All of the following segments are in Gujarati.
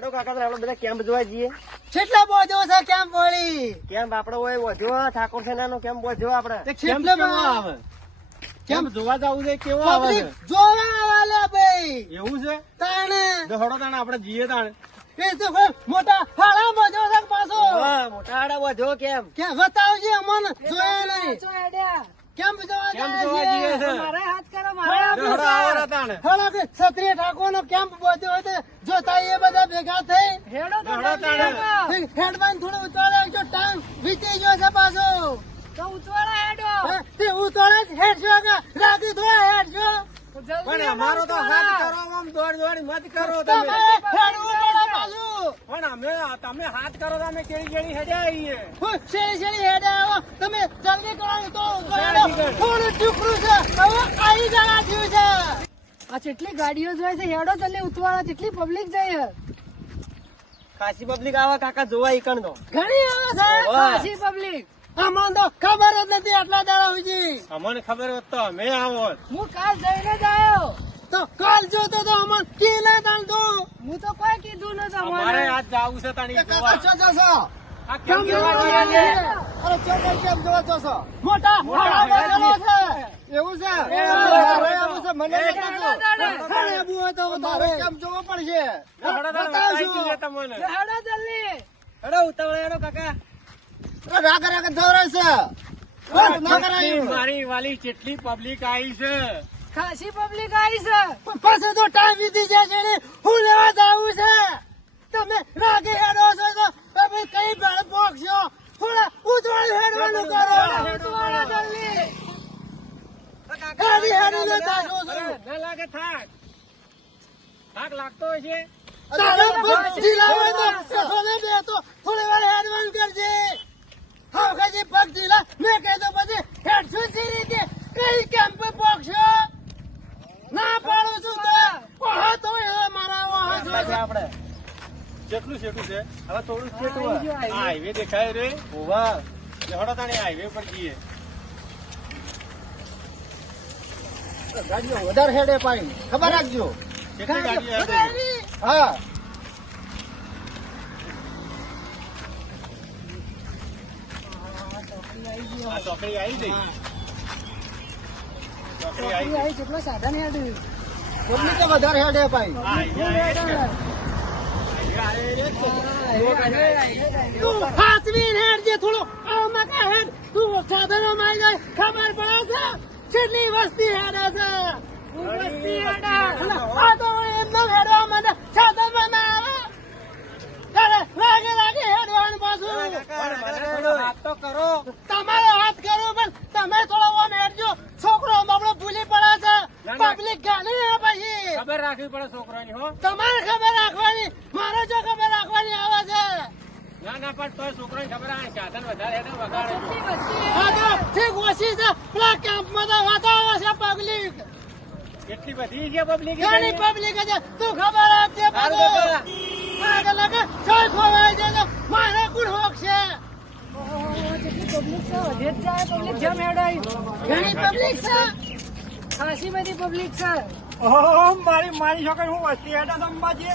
હેડો કાકા તો આપણે બધા કેમ્પ જોવા જઈએ. કેટલા બોજો છે કેમ્પ વળી? કેમ્પ આપડે હોય બોજો ઠાકોર સેના નો કેમ્પ બોજો આપડે કેવો આવે? કેમ્પ જોવા જવું છે કેવો આવે છે? જોવા આવાલે ભાઈ. એવું છે? તાણે. દોડો તાણે આપણે જઈએ તાણે. એ તો કોઈ મોટા હાડા બોજો છે પાછો? હા, મોટા હાડા બોજો કેમ? કેમ બતાવજે અમને જોયા નહીં. કેમ જોવા કેમ જોવા જઈએ છે? છે હળો તો હળો આવો તાણે. હળો કે ક્ષત્રિય ઠાકોર નો કેમ્પ બોધ્યો હોય તે જોતા એ બધા ભેગા થઈ. તો તાણે. હેડવાન થોડું ઉતારે જો ટાંગ વીતી ગયો છે પાછો. તે ઉતાળે જ હેડશો કે રાતી થોડા હેડશો પણ અમારો તો હાથ કરો આમ દોડ દોડ મત કરો તમે. પણ અમે તમે હાથ કરો તો અમે કેળી કેળી હેડે આવીએ. શેરી શેરી હેડે આવો. તમે જલ્દી કરો તો થોડું ચૂકરું છે. હવે આવી જવા થયું છે. આ કેટલી ગાડીઓ જાય છે હેડો જલ્દી ઉતવાળા કેટલી પબ્લિક જાય ખાસી પબ્લિક આવા કાકા જોવા ઈકણ તો ઘણી આવે છે ખાસી પબ્લિક આમાં તો ખબર જ નથી આટલા દાડા સુધી. અમને ખબર હોત તો અમે આવોત હું કાલ જઈને જ આવ્યો. તો કાલ જોતો તો અમને કી લે તાણ તો હું તો કોઈ કીધું ન અમારે તમારે આજ જાવું છે તાણી જોવા. કાકા છો છો? આ કેમ જોવા જઈએ? છે? અરે ચોકર કેમ જોવા છો છો? મોટા મોટા હાડા હાડા છે. એવું છે? છે મને નથી હાડા દાડે. ખબર. ખરે આબુ હોય તો તારે કેમ જોવો પડશે? બતાવજો. તમને. હેડો જલ્દી. હેડો ઉતાવળ હેડો કાકા. અરે રાગ રાગ જોરાય છે. મારી વાલી કેટલી પબ્લિક આવી છે. ખાસી પબ્લિક આવી છે. પણ તો ટાઈમ વીતી જાય છે ને. હું લેવા જાવું છે તમે રાગે હેડો છો તો તમે કઈ ભેળ પોકશો થોડા ઉતવાળું હેડવાનું કરો ઉતવાળા જલ્દી હેડી હેડી ને જાશો છો ના લાગે થાક થાક લાગતો હોય છે તારો પગ ઢીલા હોય તો સફોને બે તો થોડી વાર હેડવાનું કરજે હા ખાજી પગ ઢીલા મેં કહી દો પછી હેડશું સી રીતે કઈ કેમ્પ પોકશો ના પાડું છું તો ઓહો તો એ મારા ઓહો છો આપડે કેટલું શેઠું છે હવે થોડું આ હાઈવે દેખાય રે. ઓવા હળો તાણી હાઈવે પર જઈએ. ગાડીઓ વધારે હેડે પાણી. ખબર રાખજો. કેટલી ગાડીઓ હા. ચોકડી આવી ગઈ? ચોકડી આવી ગઈ? આવી કેટલો સાધન હેડ્યું તો વધારે હેડે પાડી આ હાઈવે આવી છે. હાઈવે આવી છે. તું હાથવી હેડ જે થોડો આમાં કા હેડ તું સાધનો માં જાય ખબર પડે છે કેટલી વસ્તી હેડે છે વસ્તી હેડે આ તો એમનો હેડવા મને સાધનમાં ના આવે લાગે લાગે હેડવાનું પાછું તો કરો તમારો હાથ કરો પણ તમે થોડો આમ હેડજો છોકરો બાપડો ભૂલી પડે છે. પબ્લિક ગાડી પછી ખબર રાખવી પડે છોકરાની હો તમારે ખબર રાખવાની મારે જો ખબર રાખવાની આવે છે. ના ના પણ તોય છોકરાની ખબર આવે સાધન વધારે હેડે વગાડે છે. કેટલી વસ્તી આ તો હેડે ઠીક ઓછી છે. પેલા કેમ્પમાં તો વાતો આવે છે પબ્લિક કેટલી બધી છે પબ્લિક ઘણી પબ્લિક છે. તું ખબર આપજે આગળ લાગે ખોવાય છે તો મારે કોણ હોક છે પબ્લિક છે વધે જ જાય પબ્લિક જેમ હેડાય ઘણી પબ્લિક છે. ખાસી બધી પબ્લિક છે. ઓહો મારી મારી છોકરી હું વસ્તી હેડે સંભાજી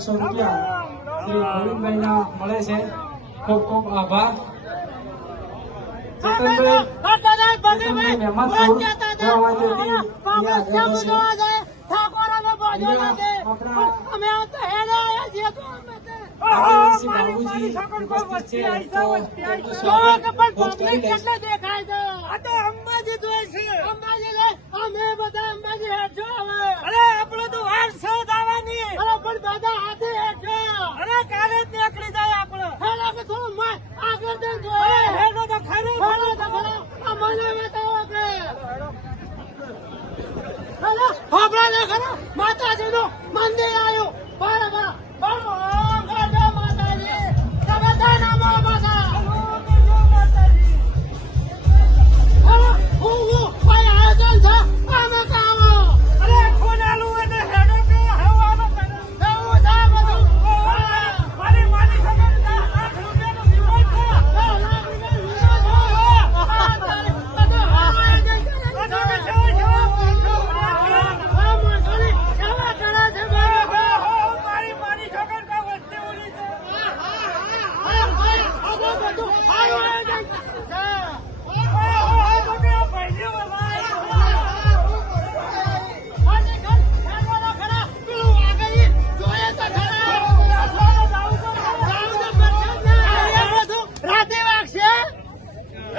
અગિયારસો રૂપિયા. શ્રી ગોવિંદભાઈના મળે છે. ખૂબ ખૂબ આભાર. અંબાજી અંબાજી અમે છે અંબાજી કરીશ. આગળ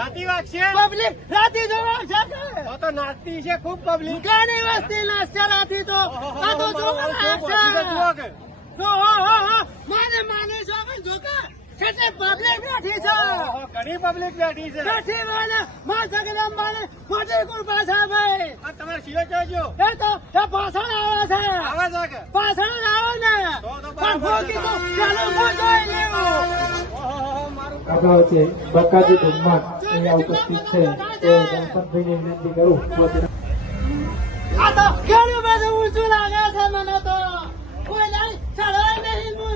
રાતી વાગશે પબ્લિક રાતી જોવા વાગશે તો તો નાચતી છે ખૂબ પબ્લિક ઘણી વસ્તી નાસ્તે રાતી તો. આ તો આવશે કે. તો હો હો હો. માને માને છો કે જોકા કેટલી પબ્લિક બેઠી છે. ઘણી પબ્લિક બેઠી છે. બેઠી માને માં સગલમ મોટી કૃપા છે ભાઈ. આ તમારે શિયો કહેજો એ તો એ પાછળ આવે છે. આવે છે કે પાછળ આવે ને. તો તો પણ ભોગી તો ચાલો જોઈ લેવું બકાજી અહીંયા ઉપસ્થિત છે. તો ગણપતભાઈને વિનંતી કરું. આ તો ઘણું બધું ઊંચું લાગે છે મને તો. કોઈ નહીં ચડવાય નહીં હું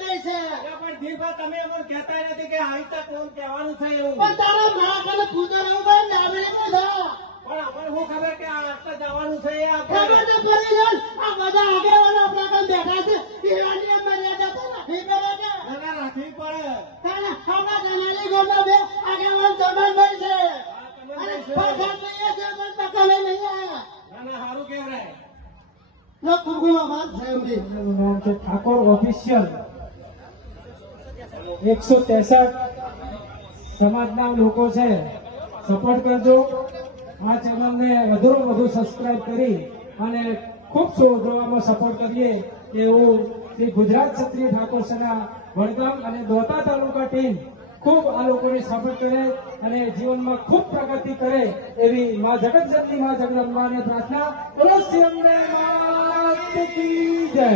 છે. પણ ધીરભાઈ તમે એમ કહેતા નથી કે આવી રીતે કોણ કહેવાનું છે એવું. પણ તારા મા કને પૂજો રહેવું પડે ને બધા પણ અમને શું ખબર કે આ આટલે જવાનું છે એ ખબર તો પડી જાય. આ બધા આગેવાનો આપણા કામ બેઠા છે. એવાની મર્યાદા તો રાખવી પડે કે રાખવી પડે. તારા આપણા કનાલી ગામના બે આગેવાન જમાનભાઈ છે. અને ફરસાણ લઈએ છે પણ ટકાલે નહીં આવ્યા ના ના સારું કહેવાય. લો કુકુમા વાત છે એમની છે ઠાકોર ઓફિશિયલ. એકસો ત્રેસઠ સમાજના લોકો છે, સપોર્ટ કરજો. આ ચેનલને વધુમાં વધુ સબસ્ક્રાઇબ કરી અને ખૂબ જોવામાં સપોર્ટ કરીએ એવું શ્રી ગુજરાત ક્ષત્રિય ઠાકોર સેના વડગામ અને દોતા તાલુકા ટીમ ખૂબ આ લોકોને સપોર્ટ કરે અને જીવનમાં ખૂબ પ્રગતિ કરે એવી મા જગતજનની મા જગદંબાને પ્રાર્થના. જય.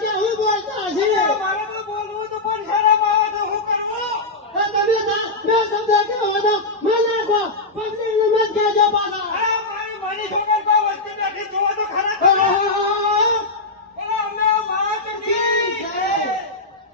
આજે હું બોલતા છે મારે તો બોલવું તો પણ શરમ આવે તો હું કરવું? તમે ના સમજાય કે હોદો મને કો. પગલે મત ગાજો પાછા.